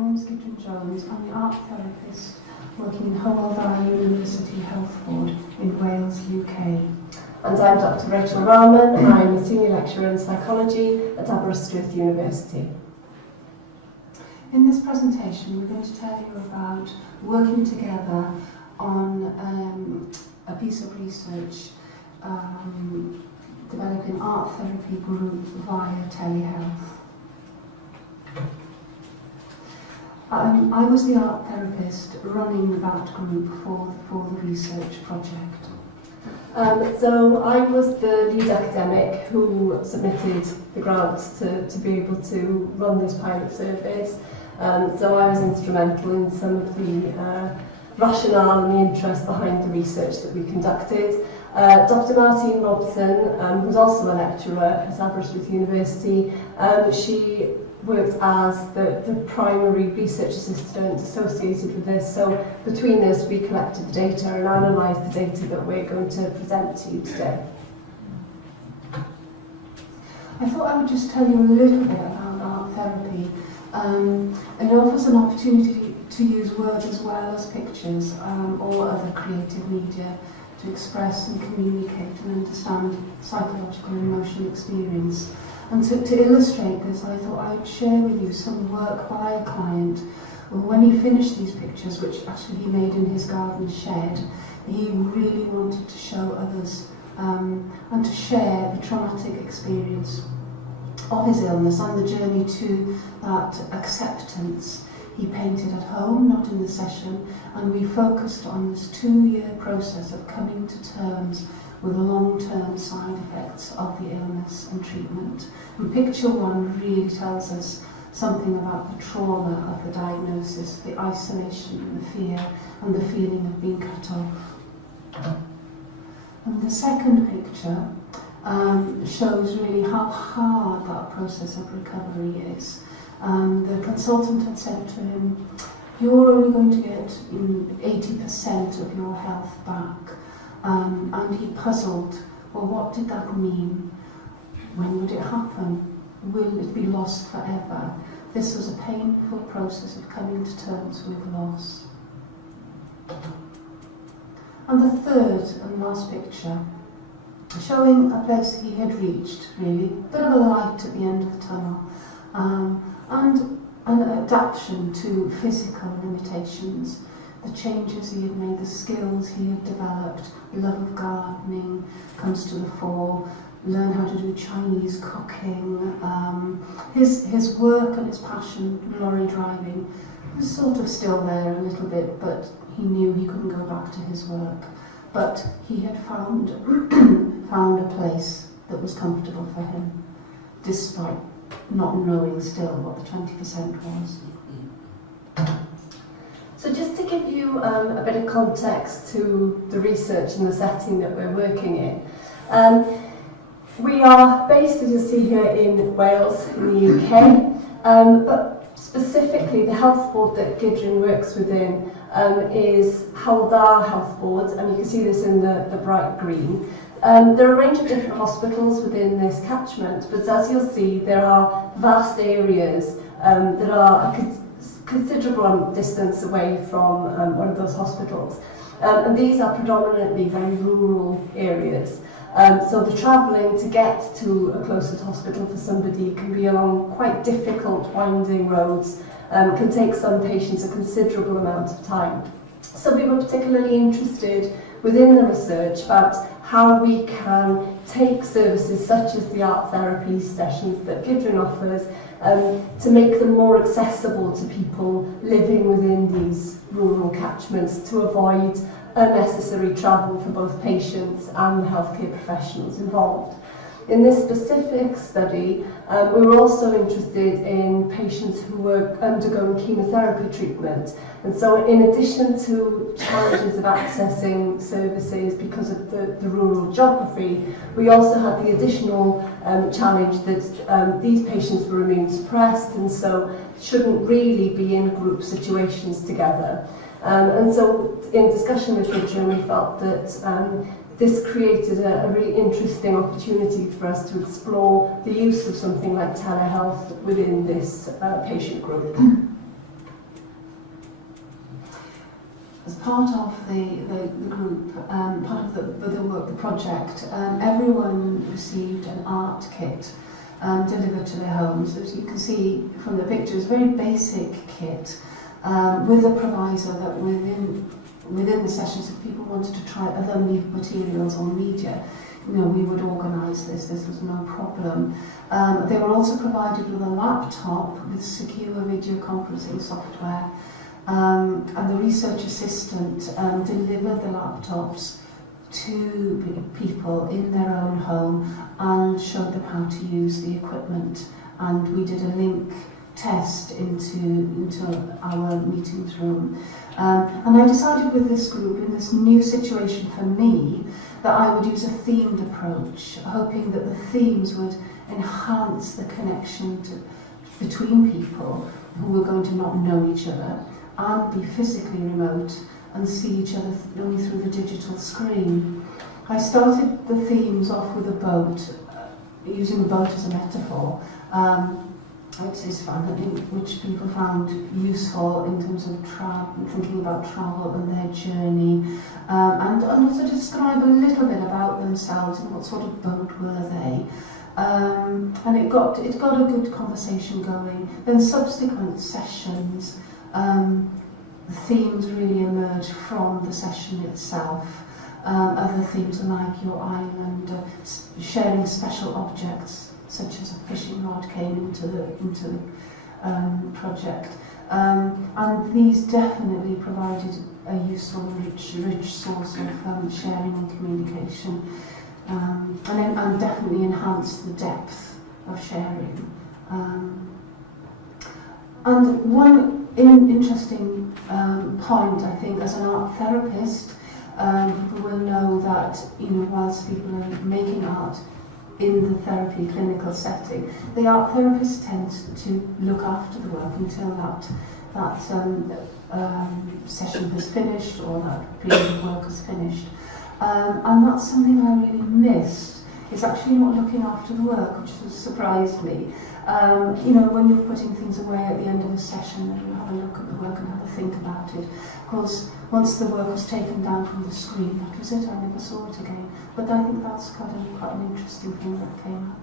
name is Gudrun. I'm the art therapist working in Gofalarlein University Health Board in Wales, UK. And I'm Dr. Rahman. I'm a senior lecturer in psychology at Aberystwyth University. In this presentation, we're going to tell you about working together on a piece of research developing art therapy group via telehealth. I was the art therapist running that group for the research project. So I was the lead academic who submitted the grants to be able to run this pilot service. So I was instrumental in some of the rationale and the interest behind the research that we conducted. Dr. Martine Robson, who's also a lecturer at Aberystwyth University, she worked as the primary research assistant associated with this. So between us, we collected the data and analysed the data that we're going to present to you today. I thought I would just tell you a little bit about art therapy. And it offers an opportunity to use words as well as pictures or other creative media to express and communicate and understand psychological and emotional experience. And to illustrate this, I thought I'd share with you some work by a client. When he finished these pictures, which actually he made in his garden shed, he really wanted to show others and to share the traumatic experience of his illness and the journey to that acceptance. He painted at home, not in the session, and we focused on this 2-year process of coming to terms with the long-term side effects of the illness and treatment. And picture 1 really tells us something about the trauma of the diagnosis, the isolation and the fear and the feeling of being cut off. And the second picture shows really how hard that process of recovery is. The consultant had said to him, "You're only going to get 80% of your health back." And he puzzled, well, what did that mean? When would it happen? Will it be lost forever? This was a painful process of coming to terms with loss. And the third and last picture, showing a place he had reached, really, a bit of a light at the end of the tunnel, and an adaptation to physical limitations. The changes he had made, the skills he had developed, love of gardening comes to the fore, learn how to do Chinese cooking, his work and his passion, lorry driving, was sort of still there a little bit, but he knew he couldn't go back to his work. But he had found a place that was comfortable for him, despite not knowing still what the 20% was. So just to give you a bit of context to the research and the setting that we're working in. We are based, as you'll see here, in Wales, in the UK, but specifically the health board that Gudrun works within is Hywel Health Board, and you can see this in the bright green. There are a range of different hospitals within this catchment, but as you'll see, there are vast areas that are a considerable distance away from one of those hospitals. And these are predominantly very rural areas. So the travelling to get to a closest hospital for somebody can be along quite difficult winding roads, can take some patients a considerable amount of time. So we were particularly interested within the research about how we can take services such as the art therapy sessions that Gudrun offers to make them more accessible to people living within these rural catchments to avoid unnecessary travel for both patients and the healthcare professionals involved. In this specific study, we were also interested in patients who were undergoing chemotherapy treatment. And so in addition to challenges of accessing services because of the rural geography, we also had the additional challenge that these patients were immune suppressed and so shouldn't really be in group situations together. And so in discussion with Gudrun, we felt that this created a really interesting opportunity for us to explore the use of something like telehealth within this patient group. as part of the group, part of the work, the project, everyone received an art kit delivered to their homes. As you can see from the pictures, very basic kit with the proviso that within the sessions, if people wanted to try other materials or media, we would organise this. This was no problem. They were also provided with a laptop with secure video conferencing software. And the research assistant delivered the laptops to people in their own home and showed them how to use the equipment. And we did a link test into our meetings room. And I decided with this group, in this new situation for me, that I would use a themed approach, hoping that the themes would enhance the connection between people who were going to not know each other and be physically remote and see each other only through the digital screen. I started the themes off with a boat, using a boat as a metaphor, which people found useful in terms of thinking about travel and their journey, and also to describe a little bit about themselves and what sort of boat were they. And it got a good conversation going. Then subsequent sessions, the themes really emerged from the session itself. Other themes like your island, sharing special objects such as a fishing rod came into the project. And these definitely provided a useful, rich source of sharing and communication, and definitely enhanced the depth of sharing. And one interesting point, I think, as an art therapist, people will know that whilst people are making art in the therapy clinical setting, the art therapist tends to look after the work until that session has finished or that period of work has finished. And that's something I really missed, is actually not looking after the work, which has surprised me. When you're putting things away at the end of a session, and you have a look at the work and have a think about it. Of course, once the work was taken down from the screen, that was it, I never saw it again. But I think that's quite an interesting thing that came up.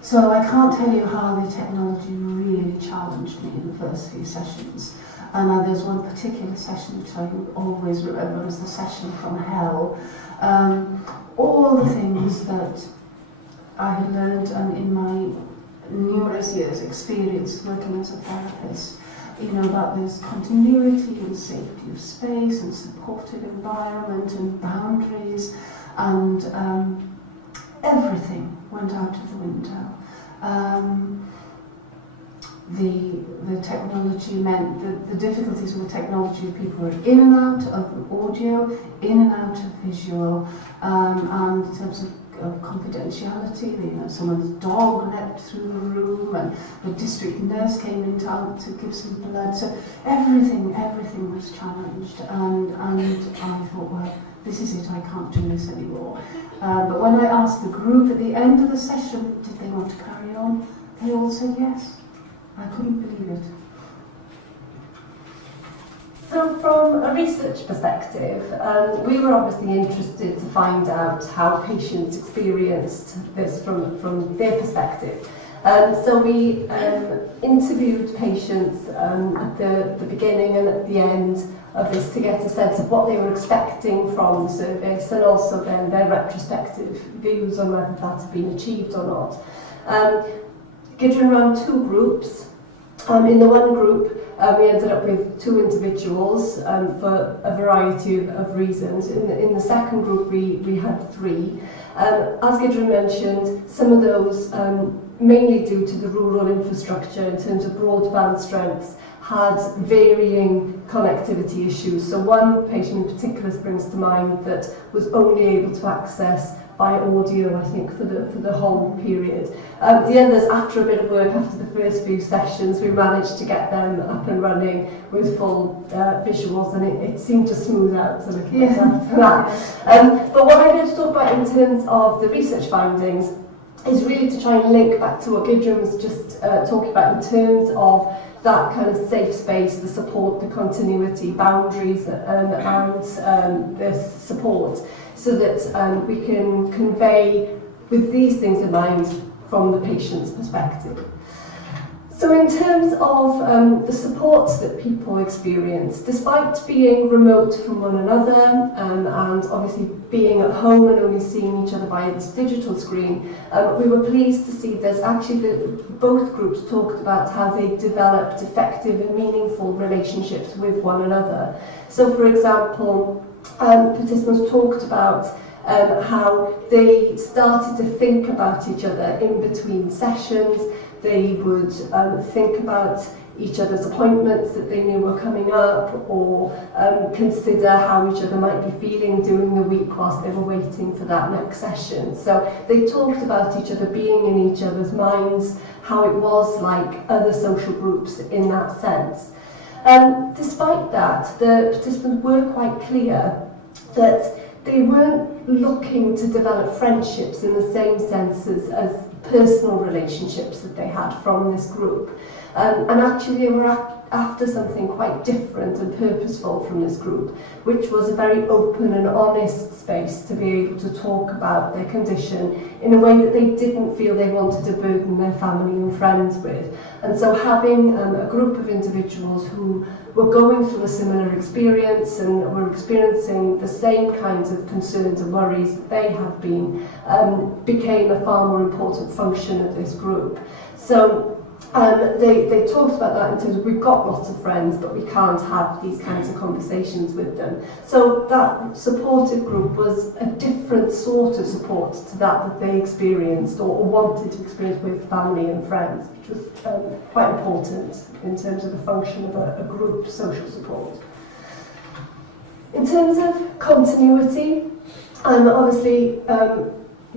So I can't tell you how the technology really challenged me in the first few sessions. And there's one particular session which I always remember as the session from hell. All the things that I had learned and in my numerous years experience working as a therapist, that there's continuity and safety of space and supportive environment and boundaries, and everything went out of the window. The technology meant the difficulties with the technology, people were in and out of audio, in and out of visual, and in terms of confidentiality, someone's dog leapt through the room and the district nurse came in to give some blood. So everything was challenged, and I thought, well, this is it, I can't do this anymore. But when I asked the group at the end of the session, did they want to carry on, they all said yes. I couldn't believe it. So from a research perspective, we were obviously interested to find out how patients experienced this from their perspective. So we interviewed patients at the beginning and at the end of this to get a sense of what they were expecting from the service, and also then their retrospective views on whether that had been achieved or not. Gudrun ran two groups. In the one group, we ended up with 2 individuals for a variety of reasons. In the second group, we had 3. As Gudrun mentioned, some of those, mainly due to the rural infrastructure in terms of broadband strengths, had varying connectivity issues. So one patient in particular springs to mind that was only able to access by audio, I think, for the whole period. The others, after a bit of work, after the first few sessions, we managed to get them up and running with full visuals, and it seemed to smooth out a little bit after that. But what I'm going to talk about in terms of the research findings is really to try and link back to what Gudrun was just talking about in terms of that kind of safe space, the support, the continuity, boundaries, and the support, so that we can convey with these things in mind from the patient's perspective. So in terms of the supports that people experience, despite being remote from one another and obviously being at home and only seeing each other via this digital screen, we were pleased to see there's actually both groups talked about how they developed effective and meaningful relationships with one another. So for example, participants talked about how they started to think about each other in between sessions. They would think about each other's appointments that they knew were coming up, or consider how each other might be feeling during the week whilst they were waiting for that next session. So they talked about each other being in each other's minds, how it was like other social groups in that sense. Despite that, the participants were quite clear that they weren't looking to develop friendships in the same sense as personal relationships that they had from this group. And actually they were after something quite different and purposeful from this group, which was a very open and honest space to be able to talk about their condition in a way that they didn't feel they wanted to burden their family and friends with. And so having a group of individuals who were going through a similar experience and were experiencing the same kinds of concerns and worries that they have been, became a far more important function of this group. So they talked about that in terms of, we've got lots of friends, but we can't have these kinds of conversations with them. So that supportive group was a different sort of support to that they experienced or wanted to experience with family and friends, which was quite important in terms of the function of a group social support. In terms of continuity, obviously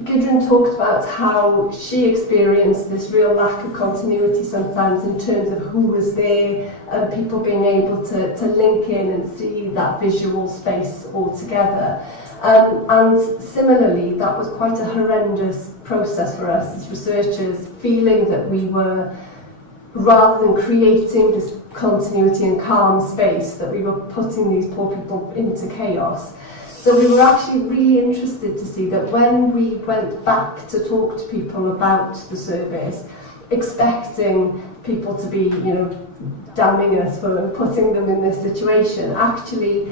Gudrun talked about how she experienced this real lack of continuity sometimes in terms of who was there and people being able to link in and see that visual space all together. And similarly, that was quite a horrendous process for us as researchers, feeling that we were, rather than creating this continuity and calm space, that we were putting these poor people into chaos. So we were actually really interested to see that when we went back to talk to people about the service, expecting people to be, damning us for putting them in this situation, actually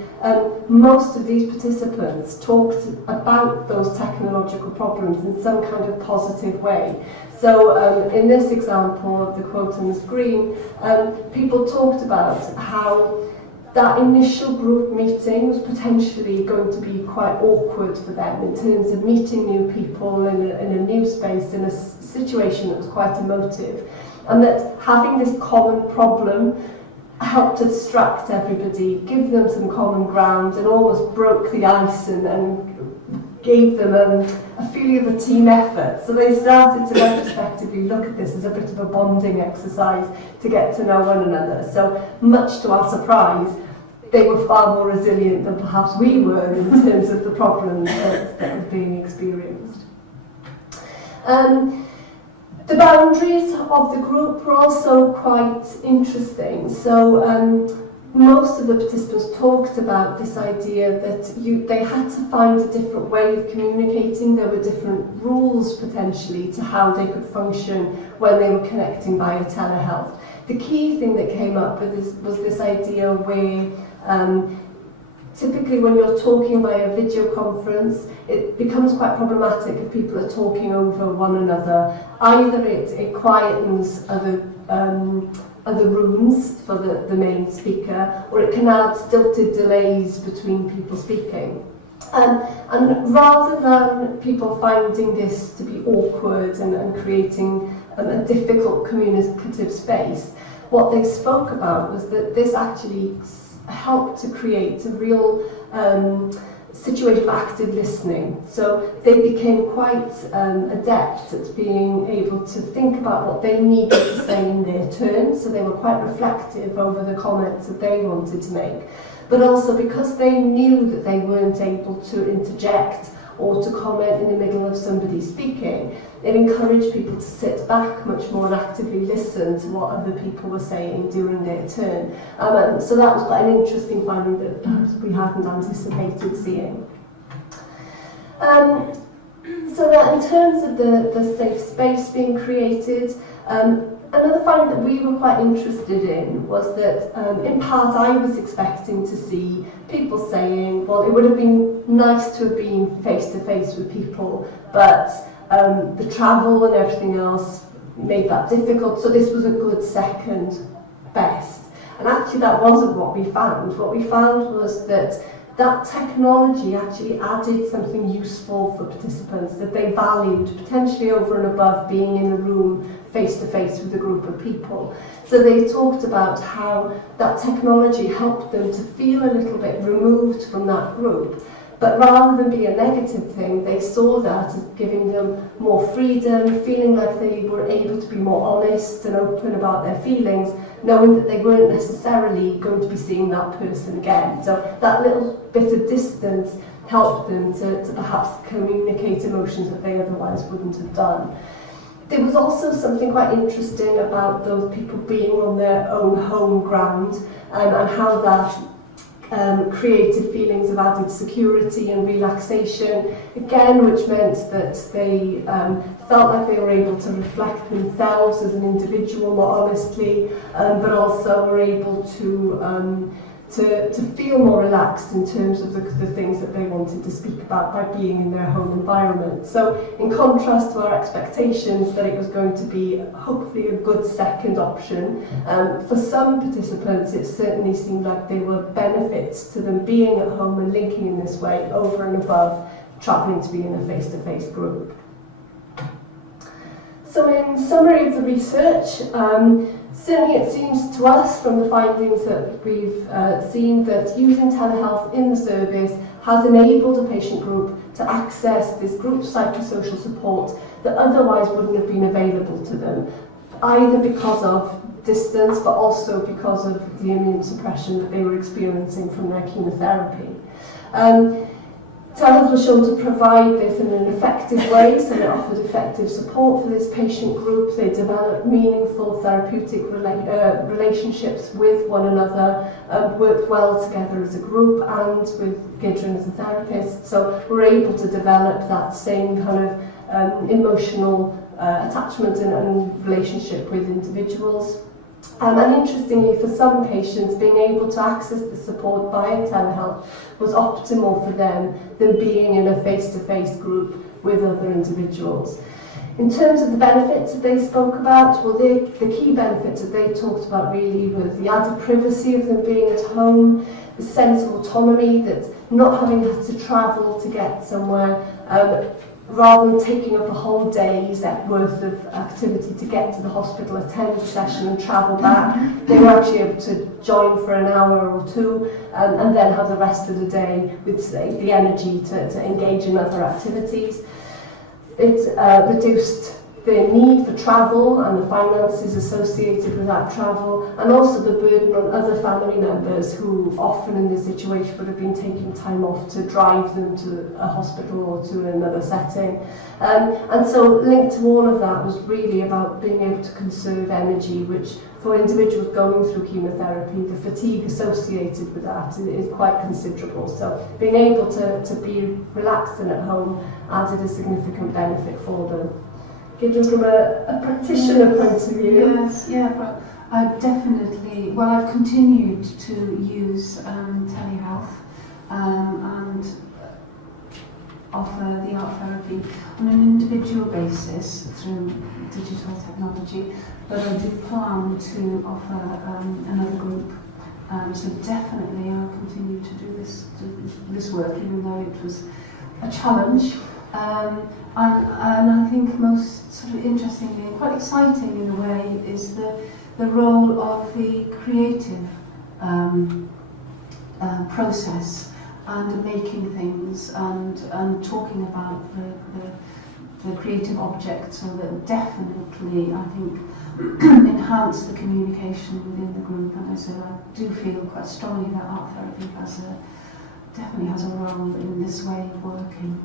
most of these participants talked about those technological problems in some kind of positive way. So in this example of the quote on the screen, people talked about how that initial group meeting was potentially going to be quite awkward for them in terms of meeting new people in a new space, in a situation that was quite emotive, and that having this common problem helped to distract everybody, give them some common ground, and almost broke the ice and gave them a feeling of a team effort. So they started to retrospectively look at this as a bit of a bonding exercise to get to know one another. So much to our surprise, they were far more resilient than perhaps we were in terms of the problems that were being experienced. The boundaries of the group were also quite interesting. So most of the participants talked about this idea that they had to find a different way of communicating. There were different rules potentially to how they could function when they were connecting via telehealth. The key thing that came up with was this idea where typically when you're talking via video conference, it becomes quite problematic if people are talking over one another. Either it quietens other rooms for the main speaker, or it can add stilted delays between people speaking. And rather than people finding this to be awkward and creating a difficult communicative space, what they spoke about was that this actually helped to create a real situation of active listening. So they became quite adept at being able to think about what they needed to say in their turn, so they were quite reflective over the comments that they wanted to make. But also because they knew that they weren't able to interject or to comment in the middle of somebody speaking. It encouraged people to sit back much more and actively listen to what other people were saying during their turn. And so that was quite an interesting finding that perhaps we hadn't anticipated seeing. So that in terms of the safe space being created, another finding that we were quite interested in was that, in part, I was expecting to see people saying, well, it would have been nice to have been face-to-face with people, but the travel and everything else made that difficult, so this was a good second best. And actually that wasn't what we found. What we found was that technology actually added something useful for participants that they valued, potentially over and above being in a room face-to-face with a group of people. So they talked about how that technology helped them to feel a little bit removed from that group. But rather than be a negative thing, they saw that as giving them more freedom, feeling like they were able to be more honest and open about their feelings, knowing that they weren't necessarily going to be seeing that person again. So that little bit of distance helped them to perhaps communicate emotions that they otherwise wouldn't have done. There was also something quite interesting about those people being on their own home ground, and how that created feelings of added security and relaxation, again, which meant that they felt like they were able to reflect themselves as an individual more honestly, but also were able to feel more relaxed in terms of the things that they wanted to speak about by being in their home environment. So in contrast to our expectations that it was going to be hopefully a good second option, for some participants it certainly seemed like there were benefits to them being at home and linking in this way over and above travelling to be in a face-to-face group. So in summary of the research, certainly it seems to us from the findings that we've seen that using telehealth in the service has enabled a patient group to access this group psychosocial support that otherwise wouldn't have been available to them, either because of distance but also because of the immune suppression that they were experiencing from their chemotherapy. Telehealth was shown to provide this in an effective way, so it offered effective support for this patient group. They developed meaningful therapeutic relationships with one another, worked well together as a group and with Gudrun as a therapist. So we're able to develop that same kind of emotional attachment and relationship with individuals. And interestingly, for some patients, being able to access the support via telehealth was optimal for them than being in a face-to-face group with other individuals. In terms of the benefits that they spoke about, well, the key benefits that they talked about really was the added privacy of them being at home, the sense of autonomy, that not having to travel to get somewhere, rather than taking up a whole day's worth of activity to get to the hospital, attend the session and travel back, they were actually able to join for an hour or two and then have the rest of the day with the energy to engage in other activities. It reduced the need for travel and the finances associated with that travel, and also the burden on other family members who often in this situation would have been taking time off to drive them to a hospital or to another setting. And so linked to all of that was really about being able to conserve energy, which for individuals going through chemotherapy, the fatigue associated with that is quite considerable. So being able to be relaxed and at home added a significant benefit for them. Gudrun, from a practitioner point of view. Yes, yeah, but I definitely, well, I've continued to use telehealth and offer the art therapy on an individual basis through digital technology, but I do plan to offer another group. So definitely I'll continue to do this work, even though it was a challenge. And I think most sort of interestingly and quite exciting in a way is the role of the creative process and making things and talking about the creative objects, so that definitely I think enhance the communication within the group. And I said I do feel quite strongly that art therapy has definitely has a role in this way of working.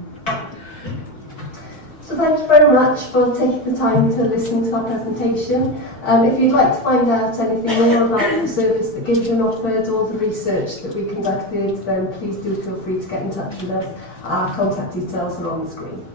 So thank you very much for taking the time to listen to our presentation. If you'd like to find out anything more about the service that Gudrun offered or the research that we conducted, then please do feel free to get in touch with us. Our contact details are on the screen.